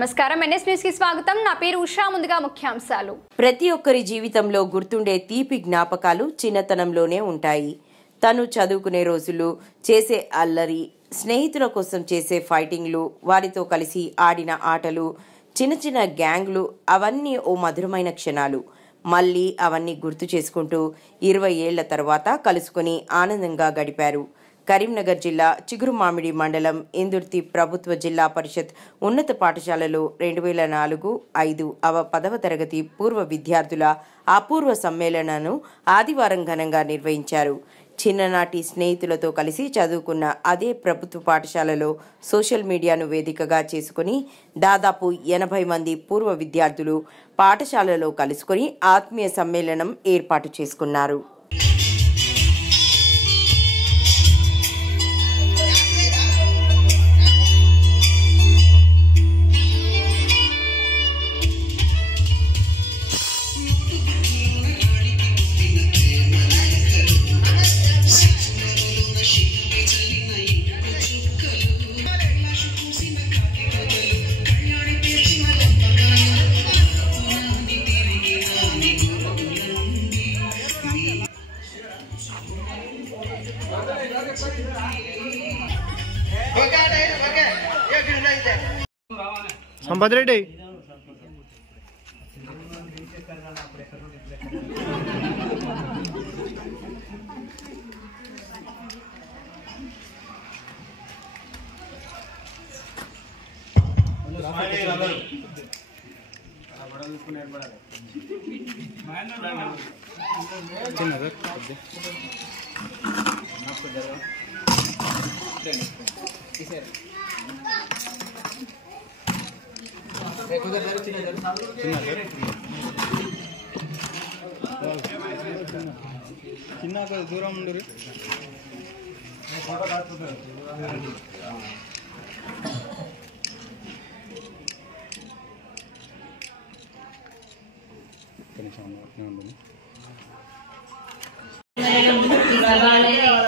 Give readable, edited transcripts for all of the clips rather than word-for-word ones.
నమస్కారం NS news కి స్వాగతం నా పేరు ఉషా ముందుగా ముఖ్యాంశాలు ప్రతి ఒక్కరి జీవితంలో గుర్తుండే తీపి జ్ఞాపకాలు చిన్నతనంలోనే ఉంటాయి తను చదువుకునే రోజులు చేసే అల్లరి స్నేహితుల కోసం చేసే ఫైటింగ్లు వారితో కలిసి ఆడిన ఆటలు చిన్న చిన్న గ్యాంగ్లు అవన్నీ ఓ మధురమైన క్షణాలు మళ్ళీ అవన్నీ గుర్తు చేసుకుంటూ 20 ఏళ్ల తర్వాత కలుసుకుని ఆనందంగా గడిపారు కరీంనగర్ జిల్లా చిగురుమామిడి మండలం ఇందుర్తి ప్రభుత్వ జిల్లా పరిషత్ ఉన్నత పాఠశాలలో 2004-5 10వ తరగతి పూర్వ విద్యార్థుల అపూర్వ సమ్మేళనను ఆదివారం ఘనంగా నిర్వహించారు చిన్ననాటి స్నేహితులతో కలిసి చదువుకున్న అదే ప్రభుత్వ పాఠశాలలో సోషల్ మీడియాను వేదికగా చేసుకుని దాదాపు 80 మంది పూర్వ విద్యార్థులు పాఠశాలలో కలుసుకుని ఆత్మీయ సమ్మేళనం ఏర్పాటు చేసుకున్నారు संपत रेड्डी చిన్న దూరం ఉండరు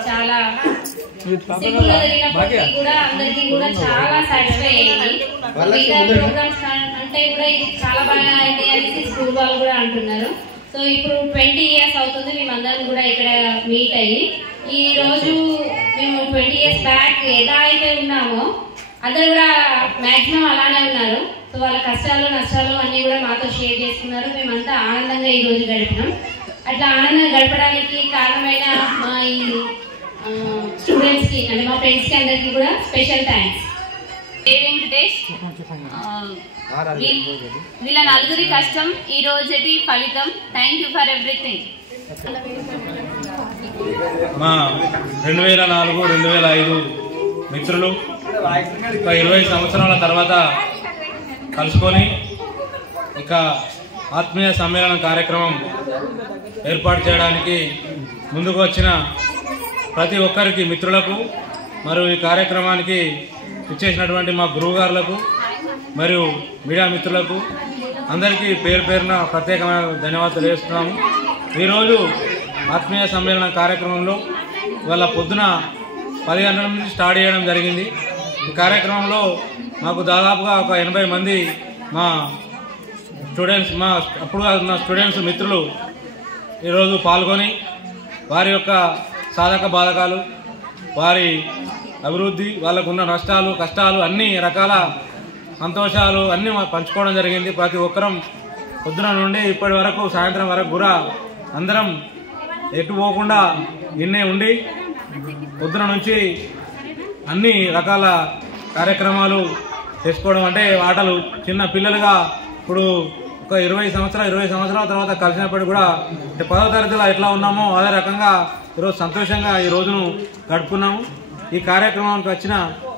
చాలా కూడా అందరికి కూడా చాలా సాటిస్ఫై అయ్యింది ప్రోగ్రామ్స్ అంటే కూడా ఇది చాలా బాగా అయింది అనేసి స్కూల్ వాళ్ళు కూడా అంటున్నారు సో ఇప్పుడు 20 years అవుతుంది మేమందరం కూడా ఇక్కడ మీట్ అయ్యి ఈ రోజు మేము 20 years బ్యాక్ ఎలా అయితే ఉన్నామో అందరూ కూడా మాక్సిమం అలానే ఉన్నారు సో వాళ్ళ కష్టాలు నష్టాలు అన్ని కూడా మాతో షేర్ చేసుకున్నారు మేమంతా ఆనందంగా ఈ రోజు గడిపినాం అట్లా ఆనందంగా గడపడానికి కారణమైన మా ఈ స్టూడెంట్స్ కి అంటే మా ఫ్రెండ్స్ కి అందరికి కూడా స్పెషల్ థ్యాంక్స్ వెంకటేష్ వీళ్ళ నలుగురి కష్టం ఈ రోజుటి ఫలితం థ్యాంక్ యూ ఫర్ ఎవ్రీథింగ్ మా 2004-2005 మిత్రులు 20 సంవత్సరాల తర్వాత కలుసుకొని ఇక ఆత్మీయ సమ్మేళనం కార్యక్రమం ఏర్పాటు చేయడానికి ముందుకు వచ్చిన ప్రతి ఒక్కరికి మిత్రులకు మరియు ఈ కార్యక్రమానికి ఇచ్చేసినటువంటి మా గురువుగారులకు మరియు మీడియా మిత్రులకు అందరికీ పేరు పేరున ప్రత్యేకమైన ధన్యవాదాలు తెలియజేస్తున్నాము ఈరోజు ఆత్మీయ సమ్మేళన కార్యక్రమంలో ఇవాళ పొద్దున 10 గంటల నుంచి స్టార్ట్ చేయడం జరిగింది ఈ కార్యక్రమంలో మాకు దాదాపుగా ఒక 80 మంది మా స్టూడెంట్స్ అప్పుడు ఉన్న స్టూడెంట్స్ మిత్రులు ఈరోజు పాల్గొని వారి యొక్క సాధక బాధకాలు వారి అభివృద్ధి వాళ్ళకున్న నష్టాలు కష్టాలు అన్ని రకాల సంతోషాలు అన్నీ పంచుకోవడం జరిగింది ప్రతి ఒక్కరం పొద్దున నుండి ఇప్పటి వరకు సాయంత్రం వరకు కూడా అందరం ఎటు పోకుండా ఇన్నే ఉండి పొద్దున నుంచి అన్ని రకాల కార్యక్రమాలు చేసుకోవడం అంటే ఆటలు చిన్న పిల్లలుగా ఇప్పుడు ఒక 20 సంవత్సరాల తర్వాత కలిసినప్పటికీ కూడా 10వ తరగతిలో ఎట్లా ఉన్నామో అదే రకంగా ఈరోజు సంతోషంగా ఈ రోజును గడుపుకున్నాము ఈ కార్యక్రమానికి వచ్చిన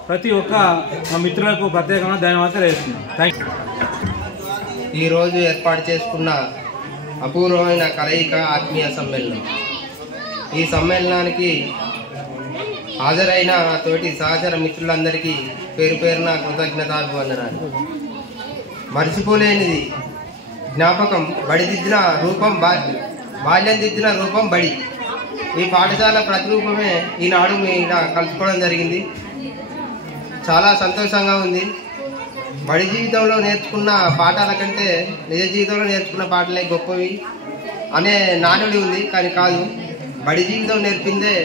ప్రతి ఒక్క మా మిత్రులకు ప్రత్యేకంగా ధన్యవాదాలు తెలియజేస్తున్నాం థ్యాంక్ యూ ఈరోజు ఏర్పాటు చేసుకున్న అపూర్వమైన కలయిక ఆత్మీయ సమ్మేళనం ఈ సమ్మేళనానికి హాజరైన తోటి సహచర మిత్రులందరికీ పేరు పేరున కృతజ్ఞతాభివందనాలు మర్చిపోలేనిది జ్ఞాపకం బడిదిద్దిన రూపం బాల్యం దిద్దిన రూపం బడి ఈ పాఠశాల ప్రతిరూపమే ఈనాడు కలుసుకోవడం జరిగింది చాలా సంతోషంగా ఉంది బడి జీవితంలో నేర్చుకున్న పాఠాల కంటే నిజ జీవితంలో నేర్చుకున్న పాఠాలే గొప్పవి అనే నానుడి ఉంది, కానీ కాదు. బడి జీవితం నేర్పిందే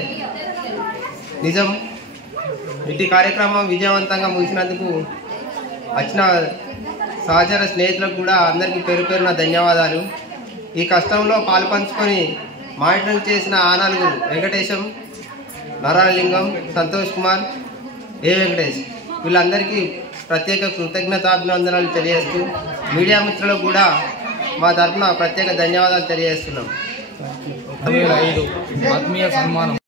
నిజం. ఇటు కార్యక్రమం విజయవంతంగా ముగిసినందుకు వచ్చిన సహచర స్నేహితులకు కూడా అందరికీ పేరు పేరున ధన్యవాదాలు. ఈ కష్టంలో పాలుపంచుకొని మానిటరింగ్ చేసిన ఆనాలుగు వెంకటేశం, నారాయణలింగం, సంతోష్ కుమార్, ఏ వెంకటేష్ వీళ్ళందరికీ ప్రత్యేక కృతజ్ఞతాభినందనలు తెలియజేస్తూ మీడియా మిత్రులకు కూడా మా తరఫున ప్రత్యేక ధన్యవాదాలు తెలియజేస్తున్నాం. ఆత్మీయ సన్మానం